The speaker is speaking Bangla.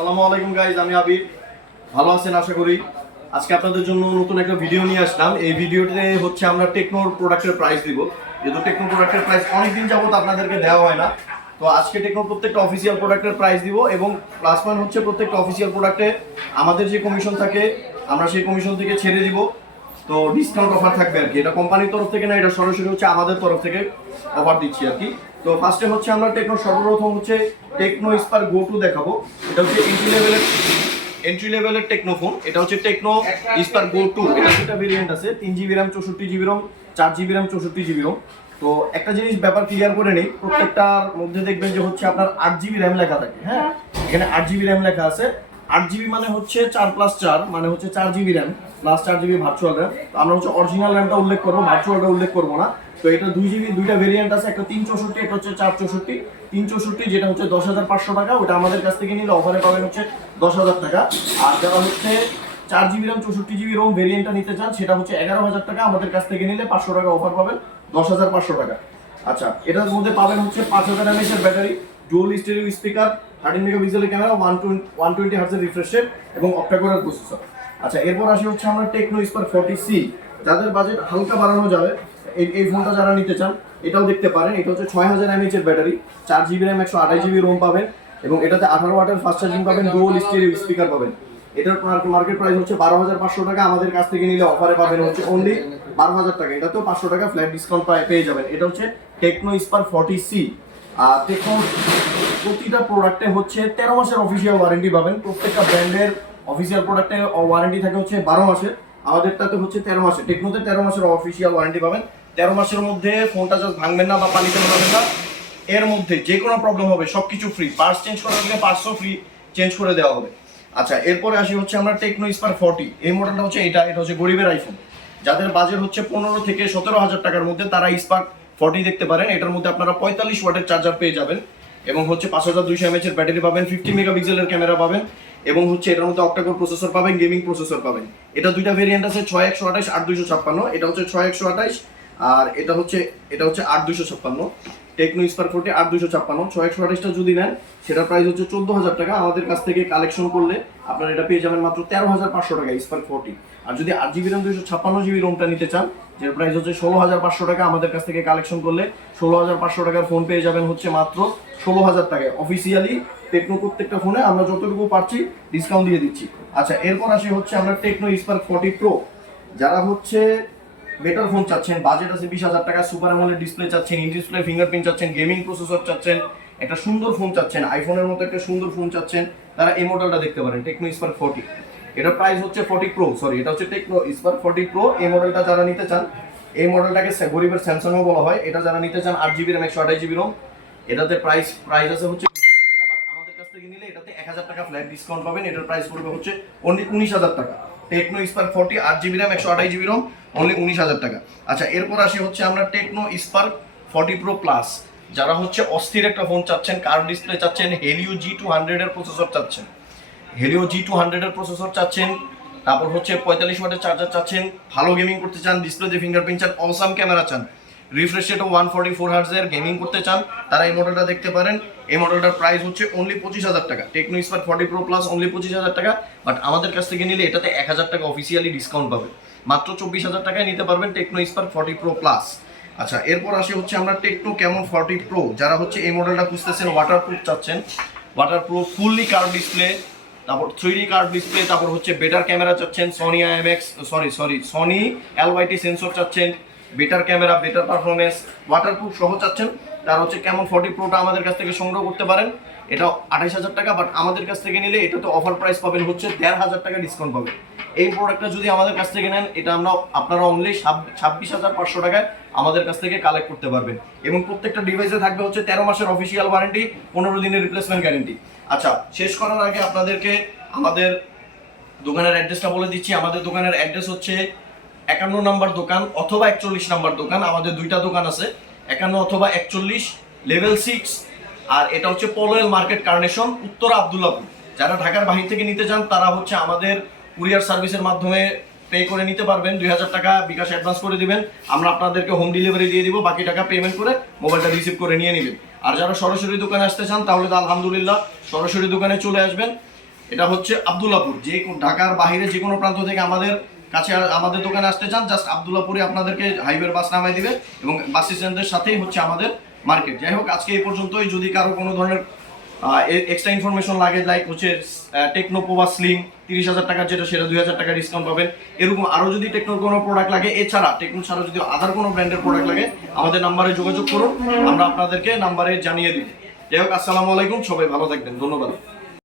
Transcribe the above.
আসসালামু আলাইকুম গাইজ, আমি আবির। ভালো আছেন আশা করি। আজকে আপনাদের জন্য নতুন একটা ভিডিও নিয়ে আসলাম। এই ভিডিওতে হচ্ছে আমরা টেকনোর প্রোডাক্টের প্রাইস দিব। যেহেতু টেকনো প্রোডাক্টের প্রাইস অনেকদিন যাবত আপনাদেরকে দেওয়া হয় না, তো আজকে টেকনোর প্রত্যেকটা অফিসিয়াল প্রোডাক্টের প্রাইস দিব। এবং প্লাস পয়েন্ট হচ্ছে প্রত্যেকটা অফিসিয়াল প্রোডাক্টে আমাদের যে কমিশন থাকে আমরা সেই কমিশন থেকে ছেড়ে দিব। তো ডিসকাউন্ট অফার থাকবে আর কি। এটা কোম্পানির তরফ থেকে না, এটা সরাসরি হচ্ছে আমাদের তরফ থেকে অফার দিচ্ছি আর কি। তো ফার্স্টে হচ্ছে আমরা টেকনো সর্বপ্রথম হচ্ছে টেকনো স্পার গো টু দেখাবো। এটা হচ্ছে এন্ট্রি লেভেলের টেকনো ফোন। এটা হচ্ছে টেকনো স্পার গো টু। এটা দুটা ভেরিয়েন্ট আছে, 3GB RAM 64GB ROM, 4GB RAM 64GB ROM। তো একটা জিনিস ব্যাপার ক্লিয়ার করে নেই, প্রত্যেকটার মধ্যে দেখবেন যে হচ্ছে আপনার 8GB RAM লেখা থাকে। হ্যাঁ, এখানে 8GB RAM লেখা আছে। 8GB মানে হচ্ছে 4+4 মানে হচ্ছে 4GB RAM plus 4GB virtual RAM. তো আমরা হচ্ছে অরিজিনাল র্যামটা উল্লেখ করবো, ভার্চুয়ালটা উল্লেখ করবো না। তো এটা 2GB, দুইটা ভেরিয়েন্ট আছে, একটা 364, একটা হচ্ছে 464। 364 যেটা হচ্ছে 10,500 টাকা, ওটা আমাদের কাছ থেকে নিলে অফারে পাবেন হচ্ছে 10,000 টাকা। আর যারা হচ্ছে 4GB RAM 64GB ROM ভেরিয়েন্টটা নিতে চান সেটা হচ্ছে 11,000 টাকা, আমাদের কাছ থেকে নিলে 500 টাকা অফার পাবেন, 10,500 টাকা। আচ্ছা, এটার মধ্যে পাবেন হচ্ছে 5000 mAh এর ব্যাটারি, ডুয়াল স্টেরিও স্পিকার, 13 মেগাপিক্সেলের ক্যামেরা, 120 হার্টজের রিফ্রেশ রেট এবং অক্টা-কোরের প্রসেসর। আচ্ছা, এরপর আসি হচ্ছে আমরা টেকনো স্পার 40C। যাদের বাজেট হালকা বাড়ানো যাবে, এই ফোনটা যারা নিতে চান এটাও দেখতে পারেন। এটা হচ্ছে 6000 mAh এর battery, 4GB RAM 128GB ROM পাবেন এবং এটাতে 18 ওয়াটের ফাস্ট চার্জিং পাবেন, ডুয়াল স্টেরিও স্পিকার পাবেন। এটার মার্কেট প্রাইস হচ্ছে 12,500 টাকা, আমাদের কাছ থেকে নিলে অফারে পাবেন হচ্ছে অনলি 12,000 টাকা। এটাতেও 500 টাকা ফ্ল্যাট ডিসকাউন্ট পেয়ে যাবেন। এটা হচ্ছে টেকনো স্পার 40C। আর টেকনো প্রতিটা প্রোডাক্টে হচ্ছে 13 মাসের অফিসিয়াল ওয়ারেন্টি পাবেন। প্রত্যেকটা ব্র্যান্ডের অফিসিয়াল প্রোডাক্টে ওয়ারেন্টি থাকে হচ্ছে 12 মাসের, আমাদেরটাতে হচ্ছে 13 মাসের। টেকনোতে 13 মাসের অফিসিয়াল ওয়ারেন্টি পাবেন। 13 মাসের মধ্যে ফোনটা জাস্ট ভাঙবেন না বা পানিতে নামাবেন না। এর মধ্যে যে কোনো প্রবলেম হবে সবকিছু ফ্রি, পার্টস চেঞ্জ করার জন্য পার্টসও ফ্রি চেঞ্জ করে দেওয়া হবে। আচ্ছা, এরপরে আসি হচ্ছে আমরা টেকনো স্পার 40। এই মডেলটা হচ্ছে এটা হচ্ছে গরিবের আইফোন। যাদের বাজেট হচ্ছে 15 থেকে 17,000 টাকার মধ্যে তারা স্পার 40 দেখতে পারেন। এটার মধ্যে আপনারা 45 ওয়াটের চার্জার পেয়ে যাবেন এবং হচ্ছে 5200 mAh এর ব্যাটারি পাবেন, 50 মেগাপিক্সেলের ক্যামেরা পাবেন এবং হচ্ছে এটার মধ্যে অক্টা-কোর প্রসেসর পাবেন, গেমিং প্রসেসর পাবেন। এটা দুইটা ভেরিয়েন্ট আছে, 6128, 8256। এটা হচ্ছে 6128 আর এটা হচ্ছে 8256। Techno spare 40 8256। 6128টা যদি নেন সেটার প্রাইস হচ্ছে 14,000 টাকা, আমাদের কাছ থেকে কালেকশন করলে আপনারা এটা পেয়ে যাবেন মাত্র 13,500 টাকা স্পার 40। আর যদি 8GB RAM 256GB ROMটা নিতে চান যেটার প্রাইস হচ্ছে 16,500 টাকা, আমাদের কাছ থেকে কালেকশন করলে 16,500 টাকার ফোন পেয়ে যাবেন হচ্ছে মাত্র 16,000 টাকায়। অফিসিয়ালি টেকনো প্রত্যেকটা ফোনে আমরা যতটুকু পারছি ডিসকাউন্ট দিয়ে দিচ্ছি। আচ্ছা, এরপর আসি হচ্ছে আমরা টেকনো স্পার 40 প্রো। যারা হচ্ছে বেটার ফোন চাচ্ছেন, বাজেট আছে 20,000 টাকা, সুপার অ্যামোলেড ডিসপ্লে চাচ্ছেন, ইন ডিসপ্লে ফিঙ্গারপ্রিন্ট চাচ্ছেন, গেমিং প্রসেসর চাচ্ছেন, একটা সুন্দর ফোন চাচ্ছেন, আইফোনের মতো একটা সুন্দর ফোন চাচ্ছেন, তারা এই মডেলটা দেখতে পারেন, টেকনো স্পার 40। এটার প্রাইস হচ্ছে 40 প্রো, সরি এটা হচ্ছে টেকনো স্পার 40 প্রো। এই মডেলটা যারা নিতে চান, এই মডেলটাকে গরিবের স্যামসাংও বলা হয়। এটা যারা নিতে চান 8GB RAM 128GB ROM, এটাতে প্রাইস আছে হচ্ছে 20,000 টাকা, বাট আমাদের কাছ থেকে নিলে এটাতে 1000 টাকা ফ্ল্যাট ডিসকাউন্ট পাবেন। এটার প্রাইস পড়বে হচ্ছে অনলি 19,000 টাকা। Techno spare 40 8GB RAM 128GB ROM only 19,000 টাকা। আচ্ছা, এরপর আসি হচ্ছে আমরা টেকনো স্পার 40 প্রো প্লাস। যারা হচ্ছে অস্থির একটা ফোন চাচ্ছেন, কার্ভ ডিসপ্লে চাচ্ছেন, হেলিও G200 এর প্রসেসর চাচ্ছেন, তারপর হচ্ছে 45 ওয়াটের চার্জার চাচ্ছেন, ভালো গেমিং করতে চান, ডিসপ্লেতে ফিঙ্গারপ্রিন্ট চান, অসাম ক্যামেরা চান, রিফ্রেশ রেটও 144 হার্টজের, গেমিং করতে চান, তারা এই মডেলটা দেখতে পারেন। এই মডেলটার প্রাইস হচ্ছে অনলি 25,000 টাকা। Techno spare 40 pro plus only 25,000 টাকা, বাট আমাদের কাছ থেকে নিলে এটাতে 1000 টাকা অফিসিয়ালি ডিসকাউন্ট পাবে, মাত্র 24,000 টাকায় নিতে পারবেন টেকনো স্পার 40 প্রো প্লাস। আচ্ছা, এরপর আসি হচ্ছে আমরা টেকনো ক্যামন 40 প্রো। যারা হচ্ছে এই মডেলটা খুঁজতেছেন, ওয়াটারপ্রুফ চাচ্ছেন, ওয়াটারপ্রুফ ফুললি কার্ভ ডিসপ্লে, তারপর 3D কার্ভ ডিসপ্লে, তারপর হচ্ছে বেটার ক্যামেরা চাচ্ছেন, সনি LYT সেন্সর চাচ্ছেন, better camera, better performance, waterproof সহ চাচ্ছেন, তার হচ্ছে কেমন 40 প্রোটা আমাদের কাছ থেকে সংগ্রহ করতে পারেন। এটা 28,000 টাকা, বাট আমাদের কাছ থেকে নিলে এটাতে অফার প্রাইস পাবেন হচ্ছে 1,500 টাকা ডিসকাউন্ট পাবেন। এই প্রোডাক্টটা যদি আমাদের কাছ থেকে নেন এটা আপনারা অনলি 26,500 টাকায় আমাদের কাছ থেকে কালেক্ট করতে পারবেন এবং প্রত্যেকটা ডিভাইসে থাকবে হচ্ছে 13 মাসের অফিসিয়াল ওয়ারেন্টি, 15 দিনের রিপ্লেসমেন্ট গ্যারেন্টি। আচ্ছা, শেষ করার আগে আপনাদেরকে আমাদের দোকানের অ্যাড্রেসটা বলে দিচ্ছি। আমাদের দোকানের অ্যাড্রেস হচ্ছে 51 নম্বর দোকান অথবা 41 নম্বর দোকান। আমাদের দুইটা দোকান আছে, 51 অথবা 41, লেভেল 6। আর এটা হচ্ছে পলোয়েল মার্কেট, কার্নেশন, উত্তরা আব্দুল্লাহপুর। যারা ঢাকার বাহির থেকে নিতে চান তারা হচ্ছে আমাদের কুরিয়ার সার্ভিসের মাধ্যমে পে করে নিতে পারবেন। 2,000 টাকা বিকাশ অ্যাডভান্স করে দিবেন, আমরা আপনাদেরকে হোম ডেলিভারি দিয়ে দিব, বাকি টাকা পেমেন্ট করে মোবাইলটা রিসিভ করে নিয়ে নেবেন। আর যারা সরাসরি দোকানে আসতে চান তাহলে তো আলহামদুলিল্লাহ সরাসরি দোকানে চলে আসবেন। এটা হচ্ছে আব্দুল্লাহপুর, যে ঢাকার বাইরে যে কোনো প্রান্ত থেকে আমাদের কাছে আমাদের দোকানে আসতে চান, জাস্ট আব্দুল্লাহপুরে আপনাদেরকে হাইওয়ের বাস নামায় দিবে এবং বাস স্ট্যান্ডের সাথেই হচ্ছে আমাদের মার্কেট। যাই হোক, আজকে এই পর্যন্তই। যদি কারো কোনো ধরনের এক্সট্রা ইনফরমেশন লাগে, লাইক হচ্ছে টেকনো পোভা স্লিম 30,000 টাকার যেটা, সেটা 2,000 টাকা ডিসকাউন্ট পাবেন। এরকম আরও যদি টেকনোর কোনো প্রোডাক্ট লাগে, এছাড়া টেকনো ছাড়া যদি আদার কোনো ব্র্যান্ডের প্রোডাক্ট লাগে, আমাদের নাম্বারে যোগাযোগ করুন, আমরা আপনাদেরকে নাম্বারে জানিয়ে দিব। যাই হোক, আসসালামু আলাইকুম, সবাই ভালো থাকবেন, ধন্যবাদ।